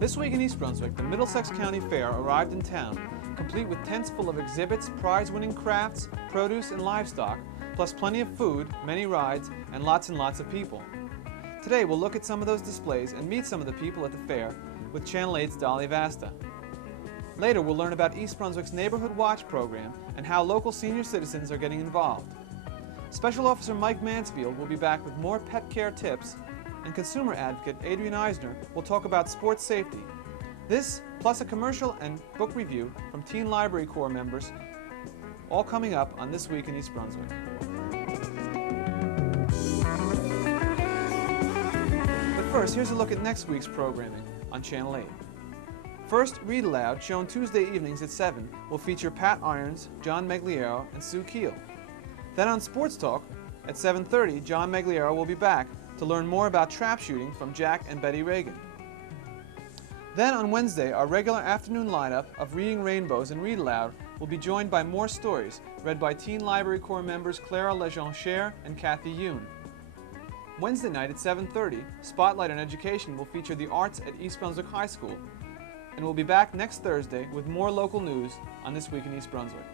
This week in East Brunswick, the Middlesex County Fair arrived in town, complete with tents full of exhibits, prize-winning crafts, produce, and livestock, plus plenty of food, many rides, and lots of people. Today, we'll look at some of those displays and meet some of the people at the fair with Channel 8's Dolly Vasta. Later, we'll learn about East Brunswick's Neighborhood Watch program and how local senior citizens are getting involved. Special Officer Mike Mansfield will be back with more pet care tips, and consumer advocate Adrian Eisner will talk about sports safety. This, plus a commercial and book review from Teen Library Corps members, all coming up on This Week in East Brunswick. But first, here's a look at next week's programming on Channel 8. First, Read Aloud, shown Tuesday evenings at 7, will feature Pat Irons, John Megliero, and Sue Keel. Then on Sports Talk, at 7:30, John Megliero will be back to learn more about trap shooting from Jack and Betty Reagan. Then on Wednesday, our regular afternoon lineup of Reading Rainbows and Read Aloud will be joined by more stories read by Teen Library Corps members Clara Lejonchère and Kathy Yoon. Wednesday night at 7:30, Spotlight on Education will feature the arts at East Brunswick High School, and we'll be back next Thursday with more local news on This Week in East Brunswick.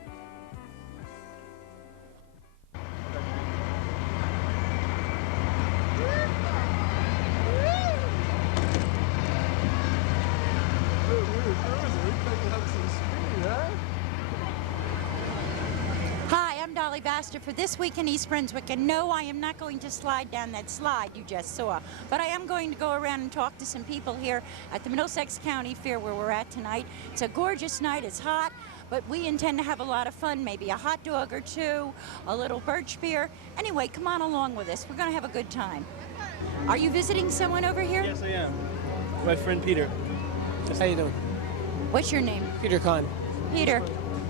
Hi, I'm Dolly Vasta for This Week in East Brunswick, and no, I am not going to slide down that slide you just saw, but I am going to go around and talk to some people here at the Middlesex County Fair where we're at tonight. It's a gorgeous night, it's hot, but we intend to have a lot of fun, maybe a hot dog or two, a little birch beer. Anyway, come on along with us, we're going to have a good time. Are you visiting someone over here? Yes, I am. My friend Peter. How you doing? What's your name? Peter Kahn. Peter.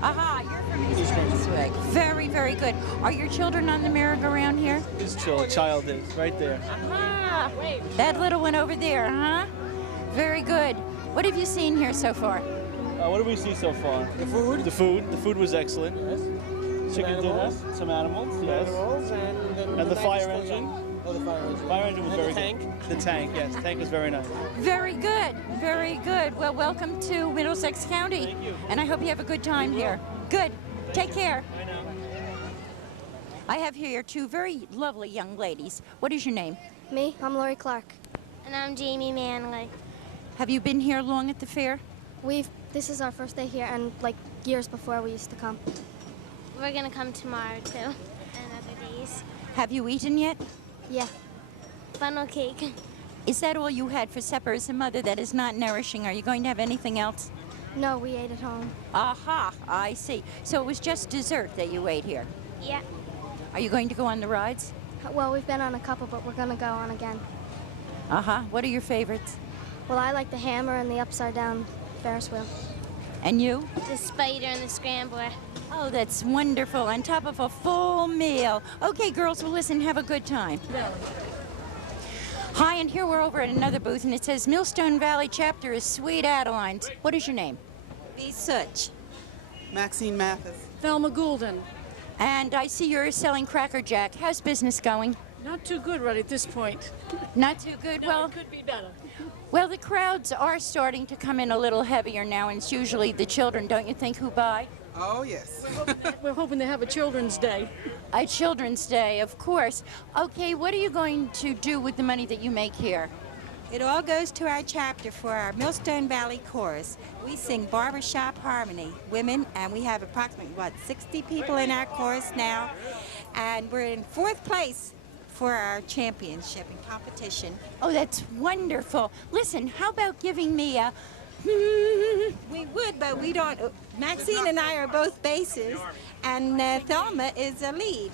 Aha, you're from East Brunswick. Very, very good. Are your children on the merry-go-round here? His child is right there. Aha! That little one over there, huh? Very good. What have you seen here so far? What did we see so far? The food. The food. The food was excellent. Yes. Chicken dinner. Some animals. Yes. And the fire engine. Oh, the fire engine. Fire engine was And very the tank. good. The tank, yes. The tank was very nice. Very good. Very good. Well, welcome to Middlesex County. Thank you. And I hope you have a good time here. Good. Take care. I know. I have here two very lovely young ladies. What is your name? Me, I'm Lori Clark. And I'm Jamie Manley. Have you been here long at the fair? This is our first day here, and like years before we used to come. We're gonna come tomorrow too, and other days. Have you eaten yet? Yeah, Funnel cake. Is that all you had for supper as a mother? That is not nourishing. Are you going to have anything else? no, we ate at home. Aha, I see. So it was just dessert that you ate here. Yeah. Are you going to go on the rides? Well, we've been on a couple, but we're gonna go on again. Uh-huh. What are your favorites? Well, I like the hammer and the upside down Ferris wheel. And you? The spider and the scrambler. Oh, that's wonderful. On top of a full meal. Okay, girls, well, listen, have a good time. Hi, and here we're over at another booth, and it says Millstone Valley Chapter is Sweet Adelines. What is your name? B. Such. Maxine Mathis. Thelma Goulden. And I see you're selling Cracker Jack. How's business going? Not too good right at this point. Not too good? No, Well, it could be better. well, the crowds are starting to come in a little heavier now, and it's usually the children, don't you think, who buy? Oh, yes. We're hoping to have a Children's Day. A Children's Day, of course. Okay, what are you going to do with the money that you make here? It all goes to our chapter for our Millstone Valley Chorus. We sing barbershop harmony, women, and we have approximately, 60 people in our chorus now. And we're in 4th place for our championship and competition. Oh, that's wonderful. Listen, how about giving me a... We would, but we don't. Maxine and I are both basses, and Thelma is a lead.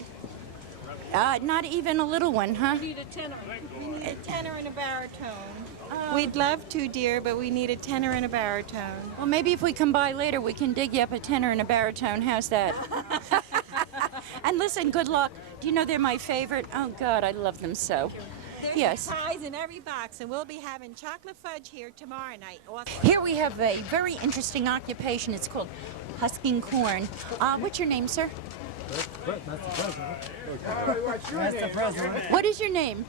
Not even a little one, huh? We need a tenor. We need a tenor and a baritone. We'd love to, dear, but we need a tenor and a baritone. Well, maybe if we come by later, we can dig you up a tenor and a baritone. How's that? And listen, good luck. Do you know they're my favorite? Oh, God, I love them so. There's Yes. pies in every box, and we'll be having chocolate fudge here tomorrow night. Here we have a very interesting occupation. It's called husking corn. What's your name, sir? That's the president. What is your name?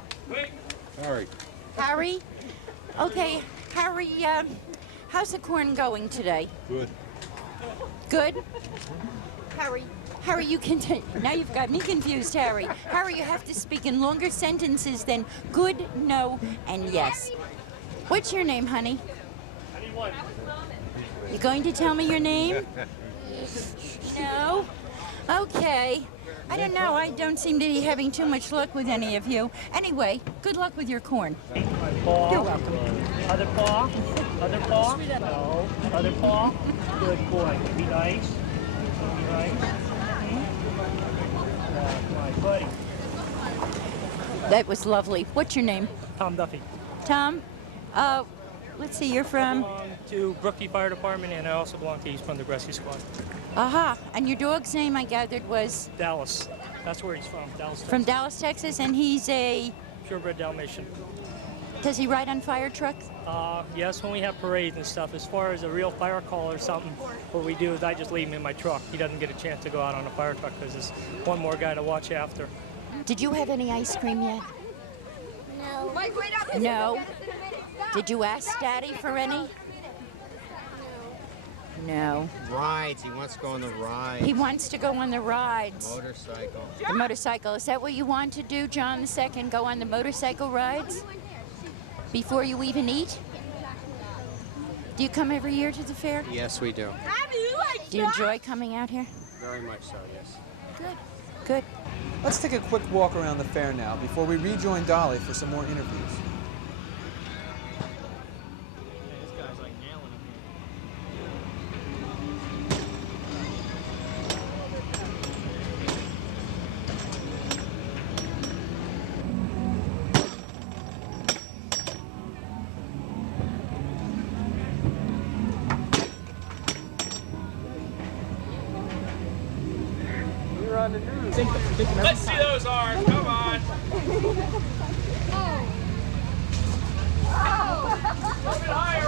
Harry. Harry? Okay. Harry, how's the corn going today? Good. Good? Harry, you can. Now you've got me confused, Harry. Harry, you have to speak in longer sentences than good, no, and yes. What's your name, honey? You going to tell me your name? No? Okay. I don't know. I don't seem to be having too much luck with any of you. Anyway, good luck with your corn. Paw. You're welcome. Other paw. Other paw. No. Other paw. Good boy. Be nice. Be nice. My buddy. That was lovely. What's your name? Tom Duffy. Tom? Let's see, you're I from? belong to Brookie Fire Department, and I also belong to East Brunswick Rescue Squad. Aha. And your dog's name, I gathered, was? Dallas. That's where he's from. Dallas, Texas. From Dallas, Texas, and he's a... Purebred Dalmatian. Does he ride on fire trucks? Yes, when we have parades and stuff. As far as a real fire call or something, what we do is I just leave him in my truck. He doesn't get a chance to go out on a fire truck because there's one more guy to watch after. Did you have any ice cream yet? No. No. Did you ask Daddy for any? No. Rides. He wants to go on the ride. He wants to go on the rides. Motorcycle. The motorcycle. Is that what you want to do, John II? Go on the motorcycle rides? Before you even eat? Do you come every year to the fair? Yes, we do. Do you enjoy coming out here? Very much so, yes. Good. Good. Let's take a quick walk around the fair now before we rejoin Dolly for some more interviews. This guy's like nailing Let's see those arms. Come on. A bit higher.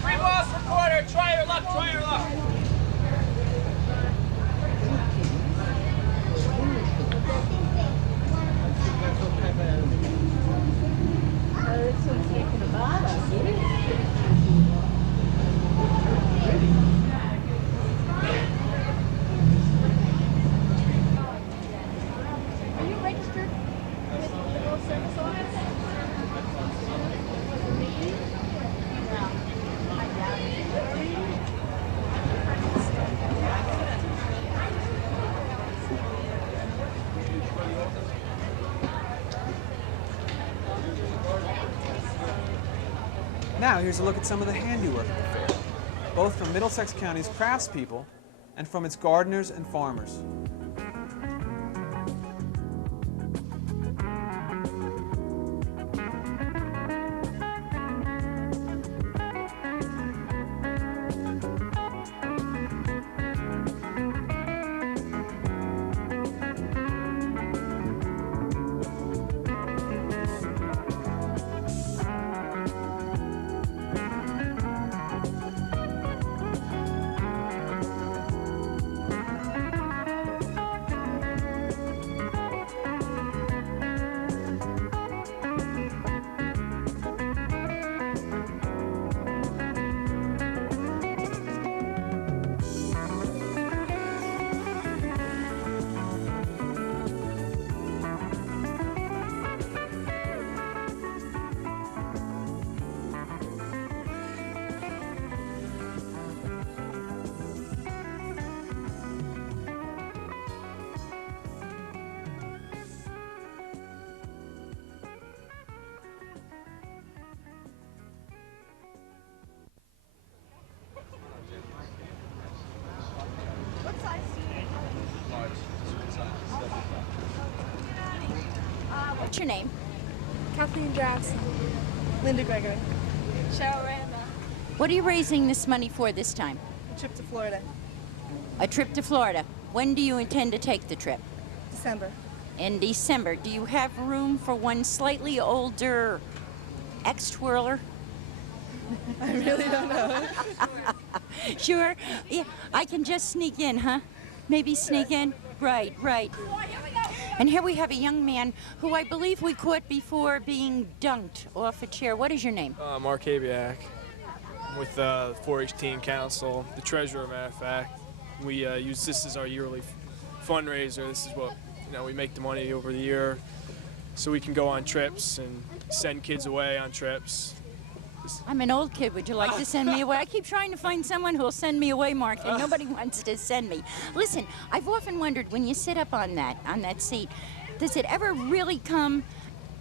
Three balls per quarter. Try your luck. Try your luck. Now here's a look at some of the handiwork at the fair, both from Middlesex County's craftspeople and from its gardeners and farmers. What's your name? Kathleen Jackson. Linda Gregory. Cheryl Randa. What are you raising this money for this time? A trip to Florida. A trip to Florida. When do you intend to take the trip? December. In December. Do you have room for one slightly older ex-twirler? I really don't know. Sure. Yeah, I can just sneak in, huh? Maybe sneak in? Right, right. And here we have a young man who I believe we caught before being dunked off a chair. What is your name? Mark Habiak. I'm with the 4-H Teen Council, the treasurer, matter of fact. We use this as our yearly fundraiser. This is what, we make the money over the year so we can go on trips and send kids away on trips. I'm an old kid. Would you like to send me away? I keep trying to find someone who'll send me away, Mark, and nobody wants to send me. Listen, I've often wondered, when you sit up on that seat, does it ever really come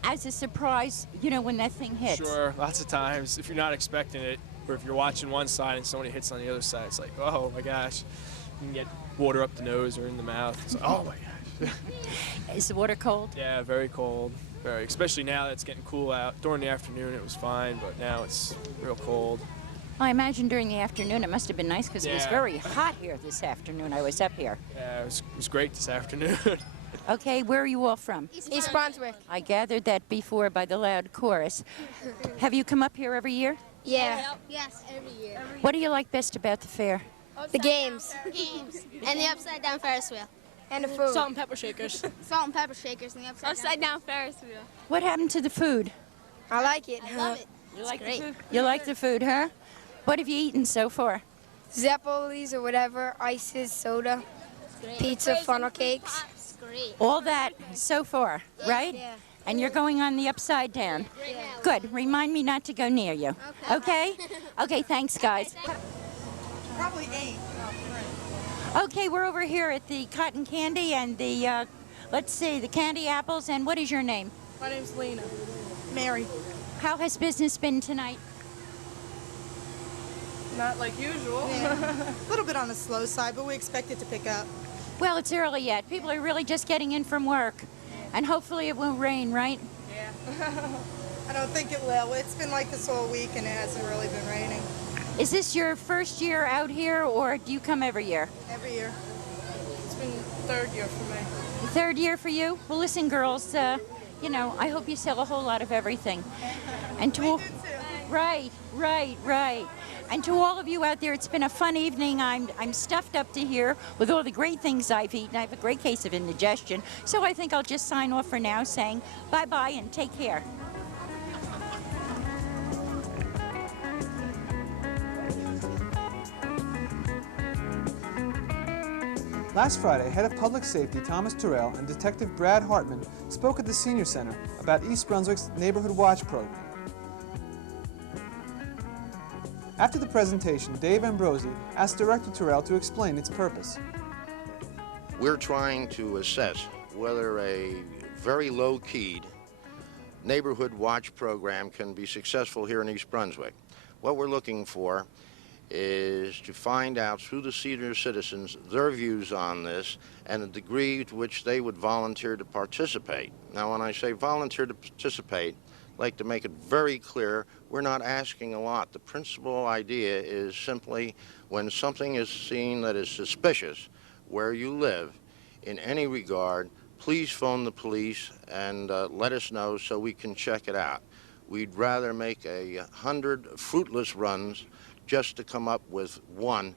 as a surprise, when that thing hits? Sure, lots of times. If you're not expecting it, or if you're watching one side and somebody hits on the other side, it's like, oh my gosh. You can get water up the nose or in the mouth. It's like, oh my gosh. Is the water cold? Yeah, very cold. Very, especially now that it's getting cool out. During the afternoon it was fine, but now it's real cold. I imagine during the afternoon it must have been nice because it was very hot here this afternoon. I was up here. Yeah, it was great this afternoon. Okay, where are you all from? East Brunswick. I gathered that before by the loud chorus. Have you come up here every year? Yeah. Yes, every year. What do you like best about the fair? The games. And the upside down Ferris wheel. And the food. Salt and pepper shakers. Salt and pepper shakers and the upside down Ferris wheel. What happened to the food? I like it. You like the food? You like the food, huh? What have you eaten so far? Zeppolis or whatever, ices, soda, pizza, funnel cakes. All that so far, right? Yeah. And you're going on the upside down. Good. Remind me not to go near you. Okay? Okay, thanks, guys. Probably 8. Okay, we're over here at the cotton candy and the, let's see, the candy apples. And what is your name? My name's Lena. Mary. How has business been tonight? Not like usual. Yeah. A little bit on the slow side, but we expect it to pick up. Well, it's early yet. People are really just getting in from work. And hopefully it won't rain, right? Yeah. I don't think it will. It's been like this all week and it hasn't really been raining. Is this your first year out here, or do you come every year? Every year. It's been third year for me. Third year for you? Well, listen, girls, I hope you sell a whole lot of everything. And to all, right. And to all of you out there, it's been a fun evening. I'm stuffed up to here with all the great things I've eaten. I have a great case of indigestion. So I think I'll just sign off for now, saying bye-bye and take care. Last Friday, Head of Public Safety Thomas Terrell and Detective Brad Hartman spoke at the Senior Center about East Brunswick's Neighborhood Watch program. After the presentation, Dave Ambrosi asked Director Terrell to explain its purpose. We're trying to assess whether a very low-keyed Neighborhood Watch program can be successful here in East Brunswick. What we're looking for is to find out through the senior citizens their views on this and the degree to which they would volunteer to participate. Now, when I say volunteer to participate, I'd like to make it very clear we're not asking a lot. The principal idea is simply when something is seen that is suspicious where you live in any regard, please phone the police and let us know so we can check it out. We'd rather make 100 fruitless runs just to come up with one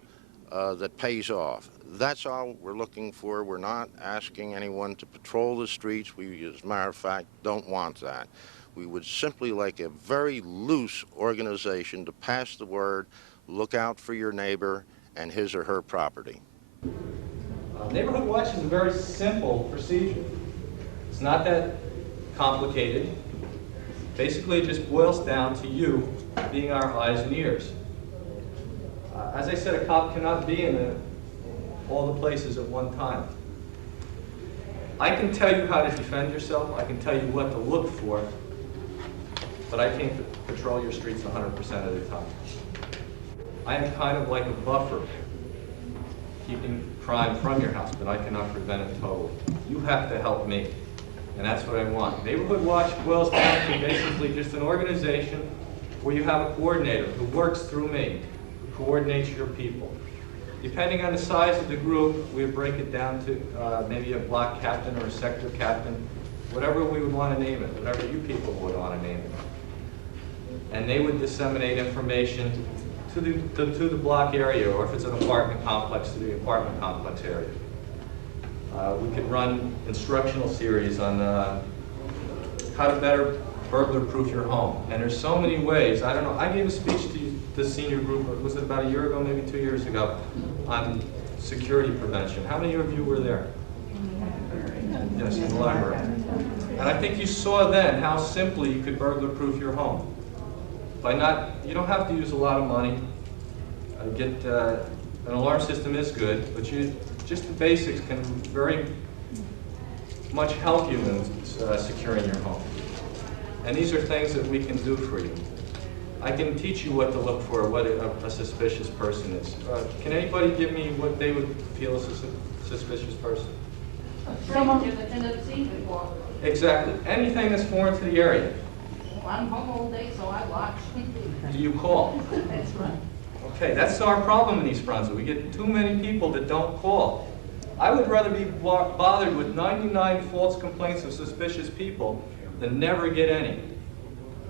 that pays off. That's all we're looking for. We're not asking anyone to patrol the streets. We, as a matter of fact, don't want that. We would simply like a very loose organization to pass the word, look out for your neighbor and his or her property. Neighborhood Watch is a very simple procedure. It's not that complicated. Basically, it just boils down to you being our eyes and ears. As I said, a cop cannot be in all the places at one time. I can tell you how to defend yourself. I can tell you what to look for, but I can't patrol your streets 100% of the time. I am kind of like a buffer, keeping crime from your house, but I cannot prevent it totally. You have to help me, and that's what I want. Neighborhood Watch boils down to basically just an organization where you have a coordinator who works through me, who coordinates your people. Depending on the size of the group, we break it down to maybe a block captain or a sector captain, whatever we would want to name it, whatever you people would want to name it. and they would disseminate information to the block area, or if it's an apartment complex, to the apartment complex area. We could run instructional series on how to better burglar-proof your home. And there's so many ways. I don't know, I gave a speech to the senior group, was it about a year ago, maybe 2 years ago, on security prevention. How many of you were there? Yes, in the library. And I think you saw then how simply you could burglar-proof your home. You don't have to use a lot of money. An alarm system is good, but just the basics can very much help you in securing your home. And these are things that we can do for you. I can teach you what to look for, what a suspicious person is. Can anybody give me what they would feel is a suspicious person? Someone that's never seen before. Exactly. Anything that's foreign to the area. Well, I'm home all day, so I watch. Do you call? That's right. Okay, that's our problem in East Brunswick. We get too many people that don't call. I would rather be bothered with 99 false complaints of suspicious people than never get any.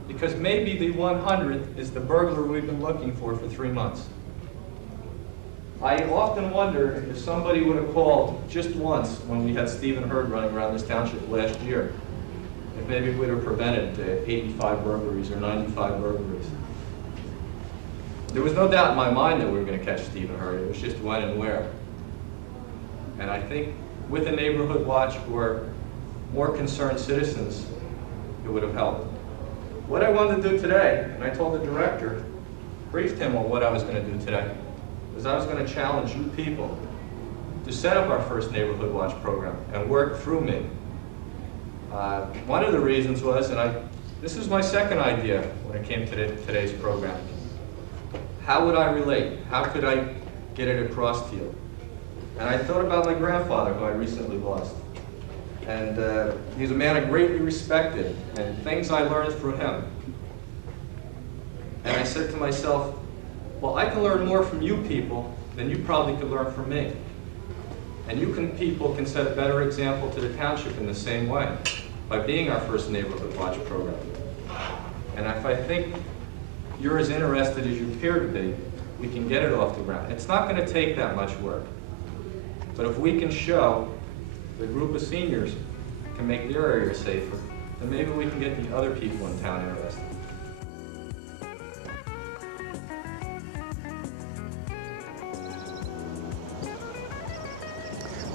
Because maybe the 100th is the burglar we've been looking for 3 months. I often wonder if somebody would have called just once when we had Stephen Hurd running around this township last year, if maybe we would have prevented 85 burglaries or 95 burglaries. There was no doubt in my mind that we were going to catch Stephen Hurd. It was just when and where. And I think with a neighborhood watch or more concerned citizens, it would have helped. What I wanted to do today, and I told the director, briefed him on what I was going to do today, was I was going to challenge you people to set up our first neighborhood watch program and work through me. One of the reasons was, this is my second idea when it came to today's program. How would I relate? How could I get it across to you? And I thought about my grandfather, who I recently lost. And he's a man I greatly respected, and things I learned from him. And I said to myself, well, I can learn more from you people than you probably could learn from me. And you people can set a better example to the township in the same way, by being our first neighborhood watch program. And if I think you're as interested as you appear to be, we can get it off the ground. It's not going to take that much work. But if we can show the group of seniors can make their area safer, then maybe we can get the other people in town interested.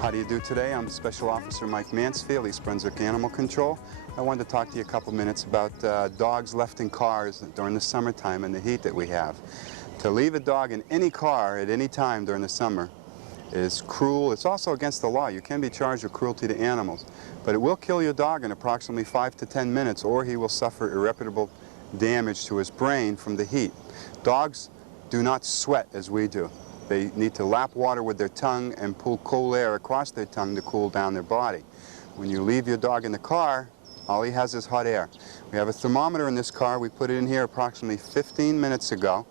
How do you do today? I'm Special Officer Mike Mansfield, East Brunswick Animal Control. I wanted to talk to you a couple minutes about dogs left in cars during the summertime and the heat that we have. To leave a dog in any car at any time during the summer is cruel. It's also against the law. You can be charged with cruelty to animals. But it will kill your dog in approximately 5 to 10 minutes, or he will suffer irreparable damage to his brain from the heat. Dogs do not sweat as we do. They need to lap water with their tongue and pull cool air across their tongue to cool down their body. When you leave your dog in the car, all he has is hot air. We have a thermometer in this car. We put it in here approximately 15 minutes ago,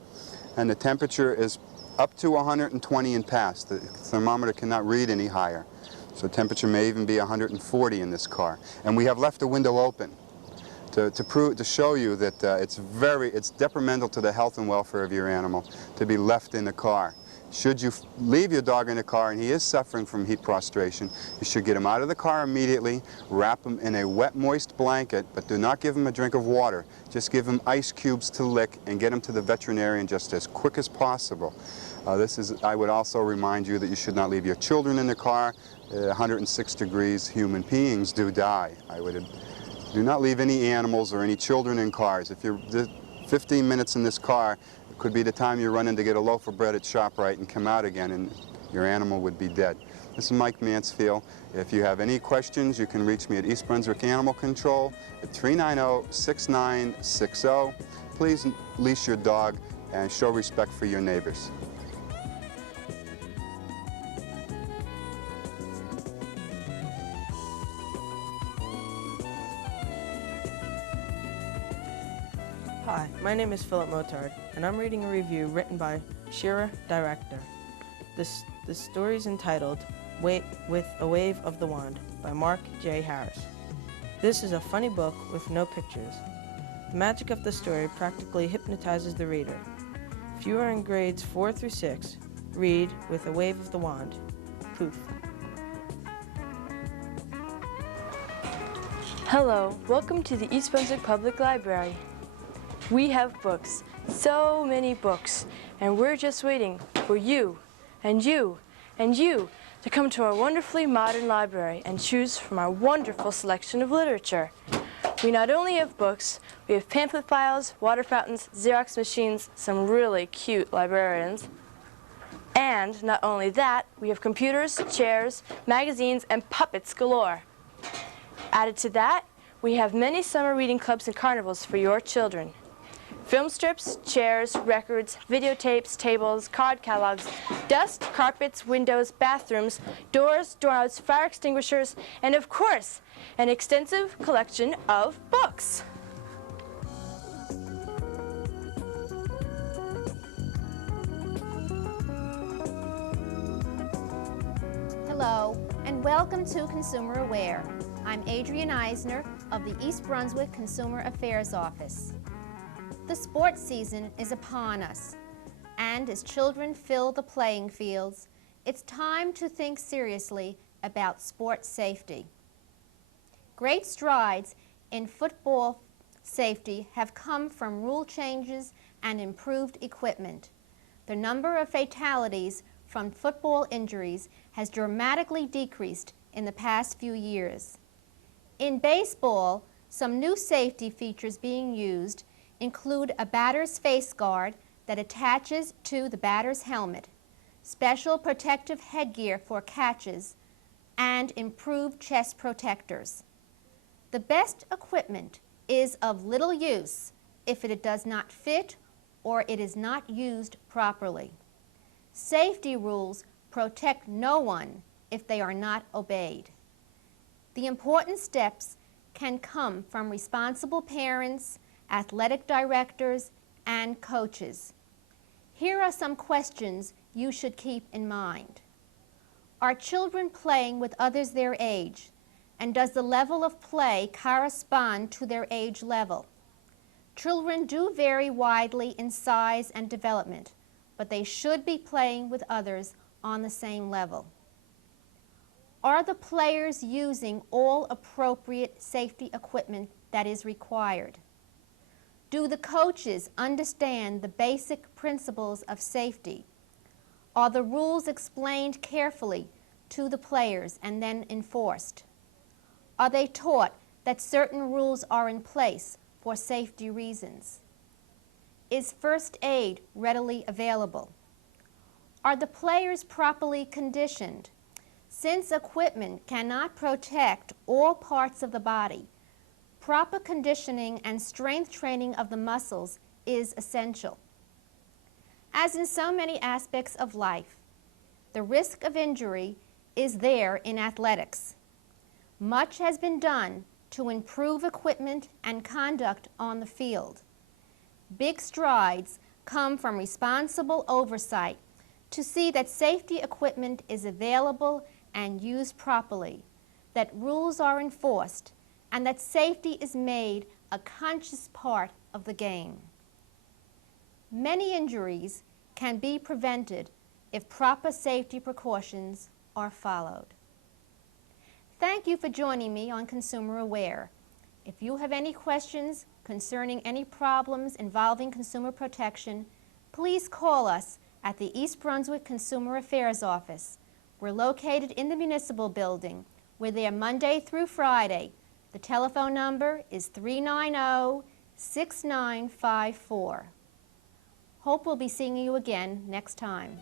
and the temperature is up to 120 and past. The thermometer cannot read any higher. So temperature may even be 140 in this car. And we have left the window open to show you that it's detrimental to the health and welfare of your animal to be left in the car. Should you leave your dog in the car and he is suffering from heat prostration, you should get him out of the car immediately, wrap him in a wet, moist blanket, but do not give him a drink of water. Just give him ice cubes to lick and get him to the veterinarian just as quick as possible. I would also remind you that you should not leave your children in the car. 106 degrees, human beings do die. Do not leave any animals or any children in cars. If you're 15 minutes in this car, it could be the time you run in to get a loaf of bread at ShopRite and come out again, and your animal would be dead. This is Mike Mansfield. If you have any questions, you can reach me at East Brunswick Animal Control at 390-6960. Please leash your dog and show respect for your neighbors. Hi, my name is Philip Motard, and I'm reading a review written by Shira Director. The story is entitled With a Wave of the Wand by Mark J. Harris. This is a funny book with no pictures. The magic of the story practically hypnotizes the reader. If you are in grades 4 through 6, read With a Wave of the Wand. Poof. Hello, welcome to the East Brunswick Public Library. We have books, so many books, and we're just waiting for you and you and you to come to our wonderfully modern library and choose from our wonderful selection of literature. We not only have books, we have pamphlet files, water fountains, Xerox machines, some really cute librarians. And not only that, we have computers, chairs, magazines, and puppets galore. Added to that, we have many summer reading clubs and carnivals for your children. Film strips, chairs, records, videotapes, tables, card catalogs, dust, carpets, windows, bathrooms, doors, doorknobs, fire extinguishers, and of course, an extensive collection of books. Hello, and welcome to Consumer Aware. I'm Adrienne Eisner of the East Brunswick Consumer Affairs Office. The sports season is upon us, and as children fill the playing fields, it's time to think seriously about sports safety. Great strides in football safety have come from rule changes and improved equipment. The number of fatalities from football injuries has dramatically decreased in the past few years. In baseball, some new safety features being used include a batter's face guard that attaches to the batter's helmet, special protective headgear for catches, and improved chest protectors. The best equipment is of little use if it does not fit or it is not used properly. Safety rules protect no one if they are not obeyed. The important steps can come from responsible parents, athletic directors, and coaches. Here are some questions you should keep in mind. Are children playing with others their age? And does the level of play correspond to their age level? Children do vary widely in size and development, but they should be playing with others on the same level. Are the players using all appropriate safety equipment that is required? Do the coaches understand the basic principles of safety? Are the rules explained carefully to the players and then enforced? Are they taught that certain rules are in place for safety reasons? Is first aid readily available? Are the players properly conditioned? Since equipment cannot protect all parts of the body, proper conditioning and strength training of the muscles is essential. As in so many aspects of life, the risk of injury is there in athletics. Much has been done to improve equipment and conduct on the field. Big strides come from responsible oversight to see that safety equipment is available and used properly, that rules are enforced, and that safety is made a conscious part of the game. Many injuries can be prevented if proper safety precautions are followed. Thank you for joining me on Consumer Aware. If you have any questions concerning any problems involving consumer protection, please call us at the East Brunswick Consumer Affairs Office. We're located in the Municipal Building. We're there Monday through Friday. The telephone number is 390-6954. Hope we'll be seeing you again next time.